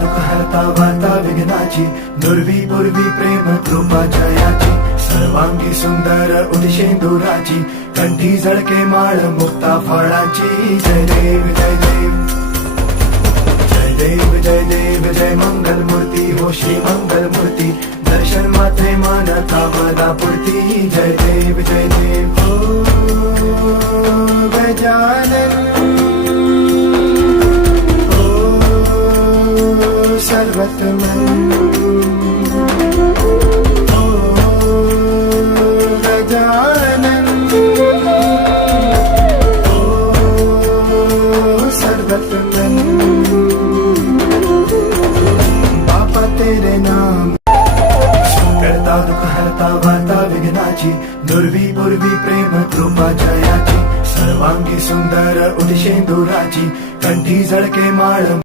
दुःख हरता वार्ता विघ्नाची, नुरवी पूर्वी प्रेम कृपा जयाची, सर्वांगी सुंदर उदिशेंदुराची, कंठी झळके माळ मुक्ता फळाची. जय देव जय देव जय देव जय देव जय मंगल मूर्ती हो श्री मंगल मूर्ती, दर्शन मात्रे मान कामना पूर्ती. जय देव जय देव ओ गजानन सर्वतमन ओ गजानन ओ सर्वतमन. बापा तेरे नाम करता दुःख हरता वार्ता विघ्नाची, नुरवी पूर्वी प्रेम कृपा जयाची, सर्वांगी सुंदर उदिशेंदुराची, कंठी झळके माळ